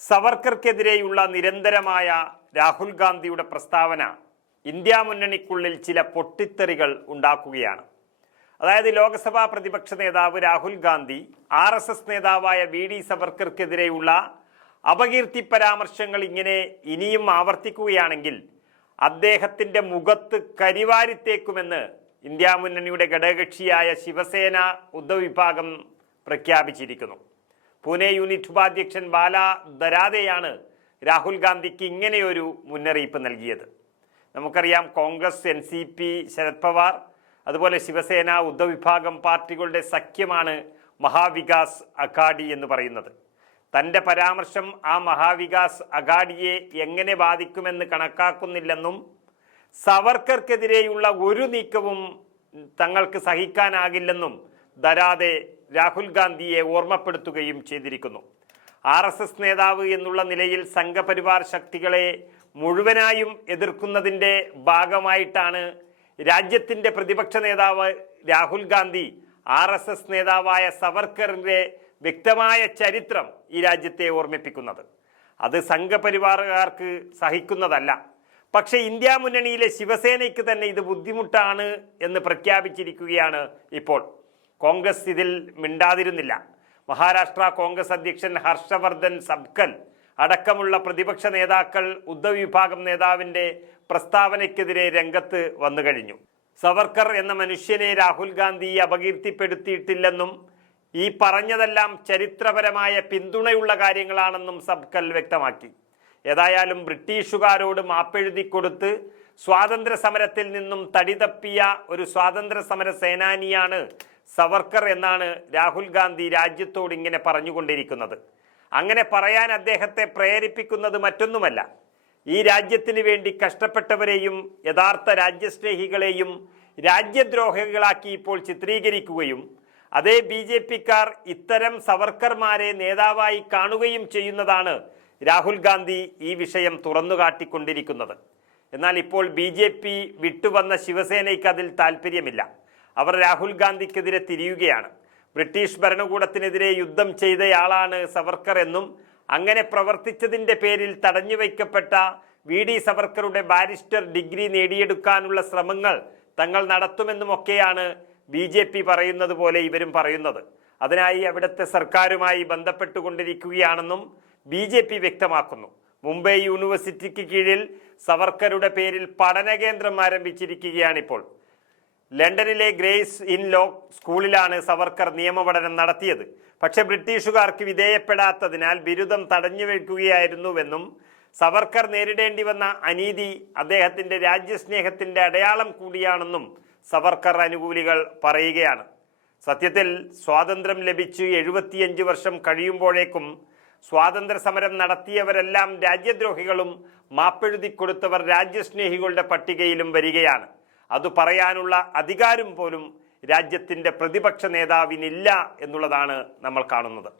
സവർക്കർക്കെതിരെയുള്ള നിരന്തരമായ രാഹുൽ ഗാന്ധിയുടെ പ്രസ്താവന ഇന്ത്യ മുന്നണിക്കുള്ളിൽ ചില പൊട്ടിത്തെറികൾ ഉണ്ടാക്കുകയാണ്. അതായത് ലോക്സഭാ പ്രതിപക്ഷ നേതാവ് രാഹുൽ ഗാന്ധി RSS നേതാവായ VD സവർക്കർക്കെതിരെയുള്ള അപകീർത്തി പരാമർശങ്ങൾ ഇങ്ങനെ ഇനിയും ആവർത്തിക്കുകയാണെങ്കിൽ അദ്ദേഹത്തിൻ്റെ മുഖത്ത് കരിവാരിത്തേക്കുമെന്ന് ഇന്ത്യ മുന്നണിയുടെ ഘടകകക്ഷിയായ ശിവസേന ഉദ്ധവ് വിഭാഗം പ്രഖ്യാപിച്ചിരിക്കുന്നു. പൂനെ യൂണിറ്റ് ഉപാധ്യക്ഷൻ ബാല ദരാദെയാണ് രാഹുൽ ഗാന്ധിക്ക് ഇങ്ങനെയൊരു മുന്നറിയിപ്പ് നൽകിയത്. നമുക്കറിയാം, കോൺഗ്രസ്, NCP, ശരത് പവാർ, അതുപോലെ ശിവസേന, ഉദ്ധവ് വിഭാഗം പാർട്ടികളുടെ സഖ്യമാണ് മഹാവികാസ് അഘാഡി എന്ന് പറയുന്നത്. തൻ്റെ പരാമർശം ആ മഹാവികാസ് അഘാഡിയെ എങ്ങനെ ബാധിക്കുമെന്ന് കണക്കാക്കുന്നില്ലെന്നും സവർക്കർക്കെതിരെയുള്ള ഒരു നീക്കവും തങ്ങൾക്ക് സഹിക്കാനാകില്ലെന്നും ദരാദെ രാഹുൽ ഗാന്ധിയെ ഓർമ്മപ്പെടുത്തുകയും ചെയ്തിരിക്കുന്നു. RSS നേതാവ് എന്നുള്ള നിലയിൽ സംഘപരിവാർ ശക്തികളെ മുഴുവനായും എതിർക്കുന്നതിൻ്റെ ഭാഗമായിട്ടാണ് രാജ്യത്തിൻ്റെ പ്രതിപക്ഷ നേതാവ് രാഹുൽ ഗാന്ധി RSS നേതാവായ സവർക്കറിൻ്റെ വ്യക്തമായ ചരിത്രം ഈ രാജ്യത്തെ ഓർമ്മിപ്പിക്കുന്നത്. അത് സംഘപരിവാറുകാർക്ക് സഹിക്കുന്നതല്ല. പക്ഷേ ഇന്ത്യ മുന്നണിയിലെ ശിവസേനയ്ക്ക് തന്നെ ഇത് ബുദ്ധിമുട്ടാണ് എന്ന് പ്രഖ്യാപിച്ചിരിക്കുകയാണ് ഇപ്പോൾ. കോൺഗ്രസ് ഇതിൽ മിണ്ടാതിരുന്നില്ല. മഹാരാഷ്ട്ര കോൺഗ്രസ് അധ്യക്ഷൻ ഹർഷവർദ്ധൻ സബ്കൽ അടക്കമുള്ള പ്രതിപക്ഷ നേതാക്കൾ ഉദ്ധവ് വിഭാഗം നേതാവിൻ്റെ പ്രസ്താവനയ്ക്കെതിരെ രംഗത്ത് വന്നു കഴിഞ്ഞു. സവർക്കർ എന്ന മനുഷ്യനെ രാഹുൽ ഗാന്ധി അപകീർത്തിപ്പെടുത്തിയിട്ടില്ലെന്നും ഈ പറഞ്ഞതെല്ലാം ചരിത്രപരമായ പിന്തുണയുള്ള കാര്യങ്ങളാണെന്നും സബ്കൽ വ്യക്തമാക്കി. ഏതായാലും ബ്രിട്ടീഷുകാരോട് മാപ്പെഴുതി കൊടുത്ത് സ്വാതന്ത്ര്യ സമരത്തിൽ നിന്നും തടിതപ്പിയ ഒരു സ്വാതന്ത്ര്യ സമര സേനാനിയാണ് സവർക്കർ എന്നാണ് രാഹുൽ ഗാന്ധി രാജ്യത്തോട് ഇങ്ങനെ പറഞ്ഞുകൊണ്ടിരിക്കുന്നത്. അങ്ങനെ പറയാൻ അദ്ദേഹത്തെ പ്രേരിപ്പിക്കുന്നത് മറ്റൊന്നുമല്ല, ഈ രാജ്യത്തിന് വേണ്ടി കഷ്ടപ്പെട്ടവരെയും യഥാർത്ഥ രാജ്യസ്നേഹികളെയും രാജ്യദ്രോഹികളാക്കി ഇപ്പോൾ ചിത്രീകരിക്കുകയും അതേ BJP-ക്കാർ ഇത്തരം സവർക്കർമാരെ നേതാവായി കാണുകയും ചെയ്യുന്നതാണ് രാഹുൽ ഗാന്ധി ഈ വിഷയം തുറന്നു കാട്ടിക്കൊണ്ടിരിക്കുന്നത്. എന്നാൽ ഇപ്പോൾ BJP വിട്ടുവന്ന ശിവസേനയ്ക്ക് അതിൽ താല്പര്യമില്ല. അവർ രാഹുൽ ഗാന്ധിക്കെതിരെ തിരിയുകയാണ്. ബ്രിട്ടീഷ് ഭരണകൂടത്തിനെതിരെ യുദ്ധം ചെയ്തയാളാണ് സവർക്കർ എന്നും അങ്ങനെ പ്രവർത്തിച്ചതിൻ്റെ പേരിൽ തടഞ്ഞുവയ്ക്കപ്പെട്ട VD സവർക്കറുടെ ബാരിസ്റ്റർ ഡിഗ്രി നേടിയെടുക്കാനുള്ള ശ്രമങ്ങൾ തങ്ങൾ നടത്തുമെന്നുമൊക്കെയാണ് BJP പറയുന്നത് പോലെ ഇവരും പറയുന്നത്. അതിനായി അവിടുത്തെ സർക്കാരുമായി ബന്ധപ്പെട്ടുകൊണ്ടിരിക്കുകയാണെന്നും BJP വ്യക്തമാക്കുന്നു. മുംബൈ യൂണിവേഴ്സിറ്റിക്ക് കീഴിൽ സവർക്കറുടെ പേരിൽ പഠന കേന്ദ്രം ആരംഭിച്ചിരിക്കുകയാണിപ്പോൾ. ലണ്ടനിലെ ഗ്രേസ് ഇൻ ലോ സ്കൂളിലാണ് സവർക്കർ നിയമപഠനം നടത്തിയത്. പക്ഷെ ബ്രിട്ടീഷുകാർക്ക് വിധേയപ്പെടാത്തതിനാൽ ബിരുദം തടഞ്ഞു വയ്ക്കുകയായിരുന്നുവെന്നും സവർക്കർ നേരിടേണ്ടി വന്ന അനീതി അദ്ദേഹത്തിൻ്റെ രാജ്യസ്നേഹത്തിൻ്റെ അടയാളം കൂടിയാണെന്നും സവർക്കർ അനുകൂലികൾ പറയുകയാണ്. സത്യത്തിൽ സ്വാതന്ത്ര്യം ലഭിച്ച് 75 വർഷം കഴിയുമ്പോഴേക്കും സ്വാതന്ത്ര്യ സമരം നടത്തിയവരെല്ലാം രാജ്യദ്രോഹികളും മാപ്പെഴുതി കൊടുത്തവർ രാജ്യസ്നേഹികളുടെ പട്ടികയിലും വരികയാണ്. അത് പറയാനുള്ള അധികാരം പോലും രാജ്യത്തിൻ്റെ പ്രതിപക്ഷ നേതാവിനില്ല എന്നുള്ളതാണ് നമ്മൾ കാണുന്നത്.